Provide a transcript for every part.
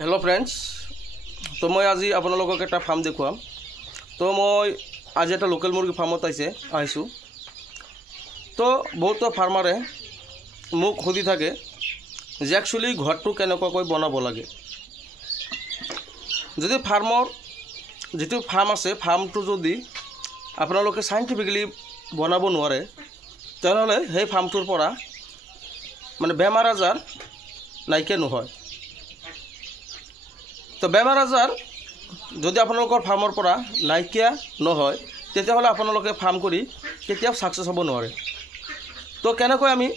Hello friends, तो मैं आज आपलोक एक फार्म देखुआम। तो मैं आज एक लोकल मुर्गी फार्मत आईसो। तो बहुत फार्मारे मोक सुधि थाके जे एक्चुअली घरटो केनेकुवाকৈ बनाब लागे। जदि फार्मर जी फार्म आछे फार्मटो जदि आपनालोके साइंटिफिकली बनाब नोवारे तेनहले हेइ फार्मटोर परा माने बेमार आजार नाइकिया नहय। तो बेमार आजार जदि आपनालोकर फार्मर परा नाइकिया नहय तेतियाहले आपनालोके फार्म करि केতিয়াও सक्सेस हब नोवारे। तो केनेকৈ आमी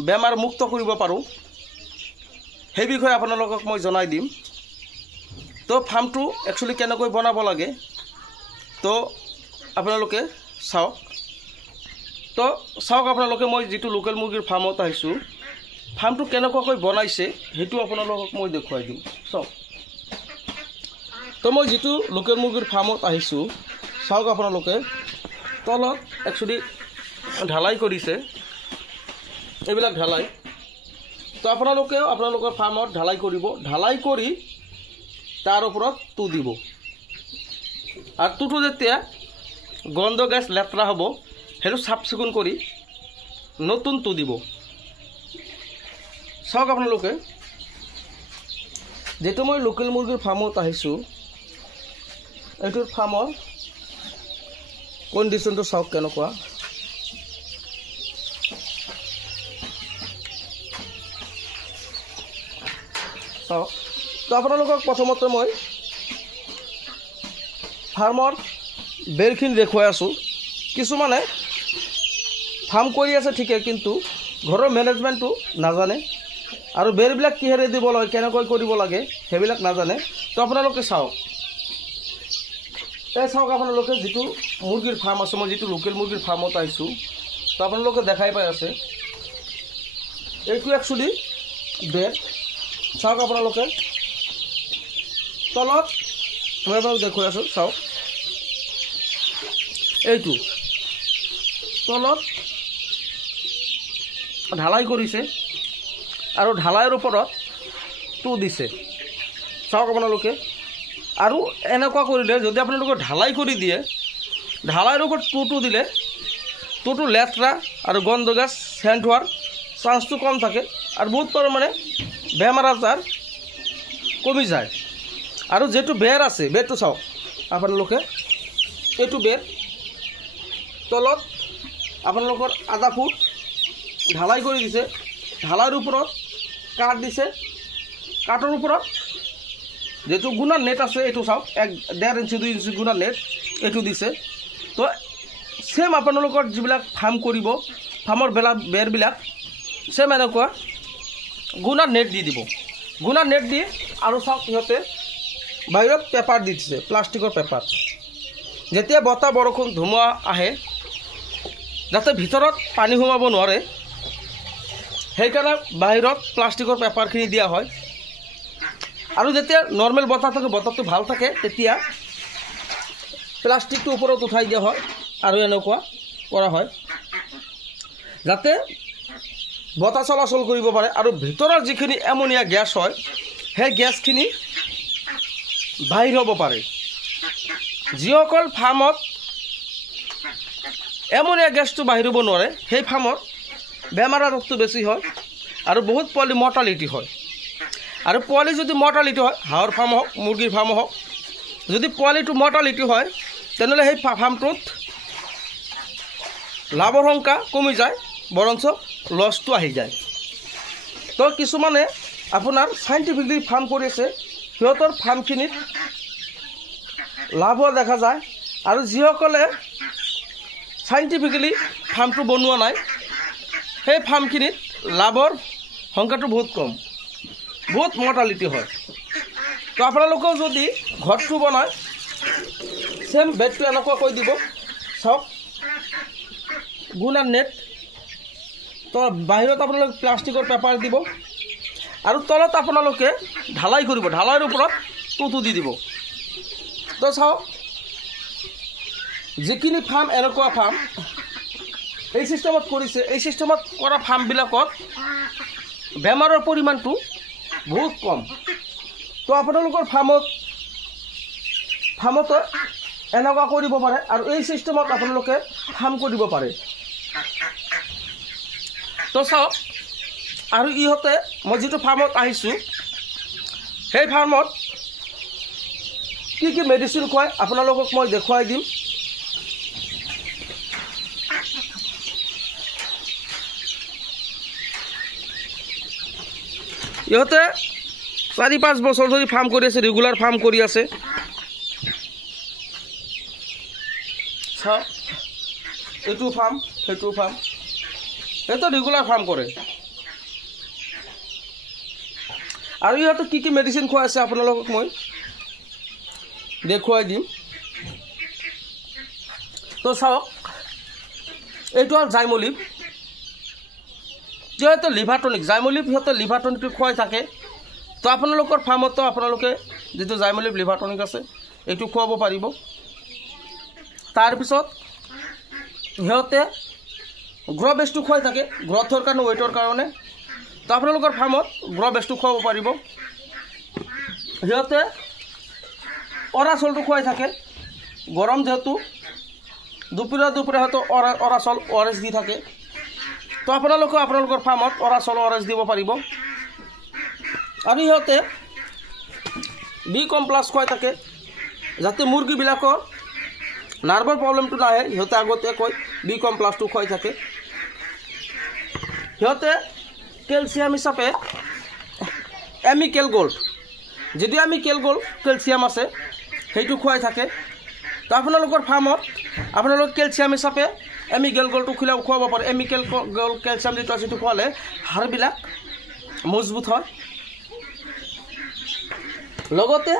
बेमार मुक्त करिब पारो हेइ बिषये आपनालोকক मैं जनाई दिम। तो फार्मटो एक्चुअली केनेকৈ बनाब लागे तो आपनालोके चाওক। तो चाওক आपनालोके मैं जी लोकल मुर्गीर फार्मत आइसो फार्मटो केनेकुवाকৈ बनाइছে हेतु आपनालोকক मैं देखुवाई दिम। चाওক। तो मैं जी लोकल मुर्गीर फार्मत आइसो चाওক आपनालोके तलत एक्चुअली ढालाई करिছে এইবিলাক ढालाई। तो आपनालोकर फार्मत ढालाई करिब, ढालाई करि तार उपरत तु दिब और तुटो जेतिया गंध गैस लेतरा हब हेतु साफ चिकुन करि नतुन तु दिब। चाওক आपनालोके जेतु मैं लोकल मुर्गीर फार्मत आइसो एटुर फार्मर कन्डिशन तो चाওক केनेकुवा। चाওক। तो आपनालोকক प्रथमते मैं फार्मर बेरखिनि देखुवाई आसो। किछुमाने फार्म करि आछे ठीके किन्तु घৰৰ मेनेजमेन्टो नाजाने और बेरबिलाक किहेरे दिब लागे केनेকৈ करिब लागे हेबिलाक नाजाने। तो आपनालोके चाওক। चाওক आपनालोके जितु मुर्गीर फार्म आछे मैं जितु लोकल मुर्गीर फार्मत आइसो तो आपनालोके देखाई पाई आछे एटु एक्चुअली बेड। चाওক आपनालोके तलत मैं आपनालोक देखुवाई आछो। चाওক एटु तलत ढालाई करिছে और ढालाइर उपरत तु दिছে। चाওক आपनालोके और एनेकुवा करिले जदि आपनालोके ढालाई करि दिए ढालाइर ऊपर टू दिले टू लेतरा और गंध गैस सेंट होवार चान्स तो कम थाके और बहुत परिमाणे बेमार आजार कमि जाए। और जेटु बेर आछे बेरटो चाওক आपनालोके एटु बेर तलत आपनालोकर आधा फुट ढालाई करि दिছে, ढालाइर उपरत काट दिছে, काटर उपरत जेटु गुणार नेट आछे एटु चाওক 1.5 इंची 2 इंची गुणार नेट एटु दिছে। तो सेम आपनालोकर जिबिलाक फार्म करिब फार्मर बेरबिलाक सेम एनेकुवा गुणार नेट दी दिब। गुणार नेट दी और चाওক इहते बाहिरत पेपार दी दिছে प्लास्टिकर पेपार जेतिया बता बरखुण धुमुआ आए जाते भितरत पानी सोमाब नोवारे हेइकाৰণে बाहिरत प्लास्टिकर पेपारखिनि दिया হয়। और जेतिया नर्मेल बता थाके बतारটো ভাল থাকে तेतिया प्लास्टिकটো ওপৰত উঠাই দিয়া হয় और এনেকুৱা কৰা হয় যাতে বতা চলাচল কৰিব পাৰে और ভিতৰৰ যিখিনি এমোনিয়া গ্যাস হয় সেই গ্যাসখিনি বাহিৰ হ'ব পাৰে। যিসকল ফাৰ্মত एमोनिया गैस तो बाहिर हब नोवारे हेइ फार्मर बेमार आजारটো बेसि হয় और बहुत पोवाली मर्टालिटी হয়। और पोवाली जदि मर्टालिटी হয় हाँहर फार्म हक मुर्गीर फार्म हक जदि पोवालिটো मर्टालिटी হয় तेनहले हेइ फार्मটোত लाभर संख्या कमि जाए बरঞ্চ लसটো आहि जाए। तो किछुमाने आपुनार साइंटिफिकली फार्म करि आछे सिहतर फार्मखिनित लाभ देखा जाए और जिসকলে साइंटिफिकली फार्मटो बनोৱা নাই সেই फार्मखिनित लाभर संख्याটো बहुत कम, बहुत मर्टालिटी है। तो आपनालोकेও যদি ঘরটো বনায় सेम बेडটো এনেকুৱাকৈ দিব। চাওক গুণাৰ नेट तो बाहिरत आपनालोके प्लास्टिकर पेपार দিব और तलत आपनालोके ढालाई करिब, ढालाइर उपरत टुटु দি দিব। तो चाওক যিখিনি फार्म এনেকুৱা फार्म এই सिस्टेमत करिছে এই सिस्टेमत करा फार्मबिलाकत बेमाৰৰ परिमाणটো बहुत कम। তো আপোনালোকৰ ফাৰ্মত এনেকুৱা কৰিব পাৰে আৰু এই চিষ্টেমত আপোনালোকে ফাৰ্ম কৰিব পাৰে। তো চাওক, আৰু ইহঁতে মই যিটো ফাৰ্মত আহিছোঁ সেই ফাৰ্মত কি কি মেডিচিন খুৱাই আপোনালোকক মই দেখুৱাই দিম। ইহঁতে 4-5 বছৰ ধৰি ফাৰ্ম কৰি আছে, ৰেগুলাৰ ফাৰ্ম কৰি আছে। চাওক, এইটো ফাৰ্ম, সেইটো ফাৰ্ম, সিহঁতে ৰেগুলাৰ ফাৰ্ম কৰে। আৰু ইহঁতে কি কি মেডিচিন খুৱাই আছে আপোনালোকক মই দেখুৱাই দিম। তো চাওক, এইটো হ'ল জাইমলিভ, যিহেতু লিভাৰ টনিক, জাইমলিভ সিহঁতে লিভাৰ টনিকটো খুৱাই থাকে। তো আপোনালোকৰ ফাৰ্মতো আপোনালোকে যিটো জাইমলিভ লিভাৰ টনিক আছে এইটো খুৱাব পাৰিব। তাৰপিছত সিহঁতে গ্ৰ' বেছটো খুৱাই থাকে, গ্ৰথৰ কাৰণে, ৱেইটৰ কাৰণে। তো আপোনালোকৰ ফাৰ্মত গ্ৰ' বেছটো খুৱাব পাৰিব। সিহঁতে অৰাচলটো খুৱাই থাকে, গৰম যিহেতু দুপৰীয়া সিহঁতে অৰাচল ORS দি থাকে। তো আপোনালোকে আপোনালোকৰ ফাৰ্মত অৰাচল ORS দিব পাৰিব। আৰু সিহঁতে বি কমপ্লাছ খুৱাই থাকে, যাতে মুৰ্গীবিলাকৰ নাৰ্ভৰ প্ৰব্লেমটো নাহে। সিহঁতে আগতীয়াকৈ বি কমপ্লাছটো খুৱাই থাকে। সিহঁতে কেলছিয়াম হিচাপে এমিকেল গ'ল্ড, যিটো এমিকেল গ'ল্ড কেলছিয়াম আছে সেইটো খুৱাই থাকে। তো আপোনালোকৰ ফাৰ্মত আপোনালোকে কেলছিয়াম হিচাপে এমিকেল গ'ল্ডটো খুৱাব পাৰে। এমিকেল গ'ল্ড কেলছিয়াম যিটো আছে সেইটো খোৱালে হাড়বিলাক মজবুত হয়। লগতে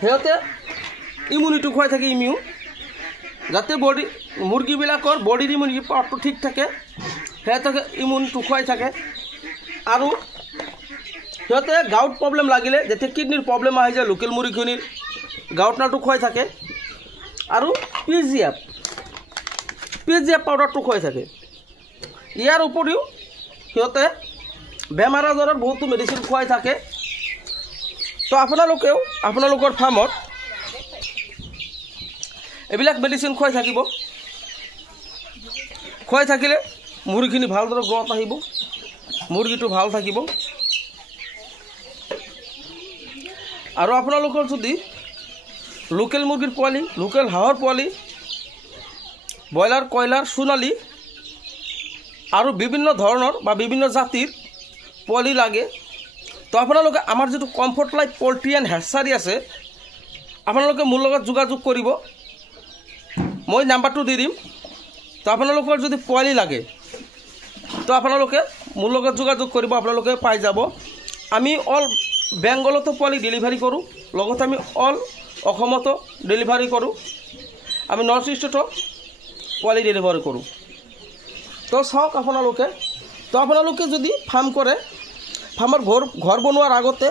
সিহঁতে ইমিউনিটি খুৱাই থাকে, যাতে মুৰ্গীবিলাকৰ বডিৰ ইমিউনিটি পাৱাৰটো ঠিক থাকে, সিহঁতকে ইমিউনিটি খুৱাই থাকে। আৰু সিহঁতে গাউট প্ৰব্লেম লাগিলে, যেতিয়া কিডনিৰ প্ৰব্লেম আহি যায় লোকেল মুৰ্গীখিনিৰ, গাউটনাৰটো খুৱাই থাকে। আৰু PGF পাউডাৰটো খুৱাই থাকে। ইয়াৰ উপৰিও সিহঁতে বেমাৰ আজাৰৰ বহুতো মেডিচিন খুৱাই থাকে। তো আপোনালোকেও আপোনালোকৰ ফাৰ্মত এইবিলাক মেডিচিন খুৱাই থাকিব। খুৱাই থাকিলে মুৰ্গীখিনি ভালদৰে গ্ৰথ আহিব, মুৰ্গীটো ভাল থাকিব। আৰু আপোনালোকৰ যদি লোকেল মুৰ্গীৰ পোৱালি, লোকেল হাঁহৰ পোৱালি, ব্ৰইলাৰ, কয়লাৰ, সোণালী আৰু বিভিন্ন ধৰণৰ বা বিভিন্ন জাতিৰ পোৱালি লাগে, তো আপোনালোকে আমাৰ যিটো কমফৰ্ট লাইফ পল্ট্ৰি এণ্ড হেচাৰী আছে, আপোনালোকে মোৰ লগত যোগাযোগ কৰিব, মই নাম্বাৰটো দি দিম। তো আপোনালোকৰ যদি পোৱালি লাগে তো আপোনালোকে মোৰ লগত যোগাযোগ কৰিব, আপোনালোকে পাই যাব। আমি অল বেংগলতো পোৱালি ডেলিভাৰী কৰোঁ, লগতে আমি অল অসমতো ডেলিভাৰী কৰোঁ, আমি নৰ্থ ইষ্টতো পোৱালি ডেলিভাৰী কৰোঁ। তো চাওক আপোনালোকে যদি ফাৰ্ম কৰে, ফাৰ্মৰ ঘৰ বনোৱাৰ আগতে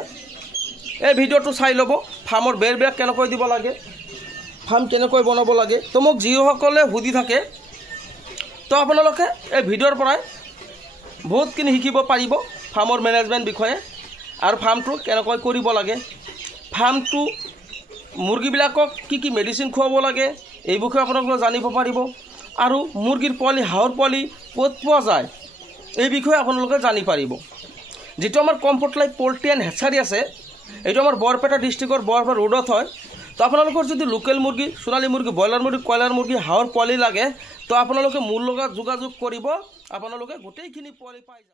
এই ভিডিঅ'টো চাই ল'ব, ফাৰ্মৰ বেৰবিলাক কেনেকৈ দিব লাগে, ফাৰ্ম কেনেকৈ বনাব লাগে। তো মোক যিসকলে সুধি থাকে, তো আপোনালোকে এই ভিডিঅ'ৰ পৰাই বহুতখিনি শিকিব পাৰিব ফাৰ্মৰ মেনেজমেণ্ট বিষয়ে আৰু ফাৰ্মটো কেনেকৈ কৰিব লাগে, ফাৰ্মটো মুৰ্গীবিলাকক কি কি মেডিচিন খুৱাব লাগে এই বিষয়ে আপোনালোকে জানিব পাৰিব। আৰু মুৰ্গীৰ পোৱালি, হাঁহৰ পোৱালি ক'ত পোৱা যায় এই বিষয়ে আপোনালোকে জানি পাৰিব। যিটো আমাৰ কমফৰ্ট লাইফ পল্ট্ৰি এণ্ড হেচাৰী আছে, এইটো আমাৰ বৰপেটা ডিষ্ট্ৰিক্টৰ বৰপেটা ৰোডত হয়। তো আপোনালোকৰ যদি লোকেল মুৰ্গী, সোণালী মুৰ্গী, ব্ৰইলাৰ মুৰ্গী, কয়লাৰ মুৰ্গী, হাঁহৰ পোৱালি লাগে, তো আপোনালোকে মোৰ লগত যোগাযোগ কৰিব, আপোনালোকে গোটেইখিনি পোৱালি পাই যাব।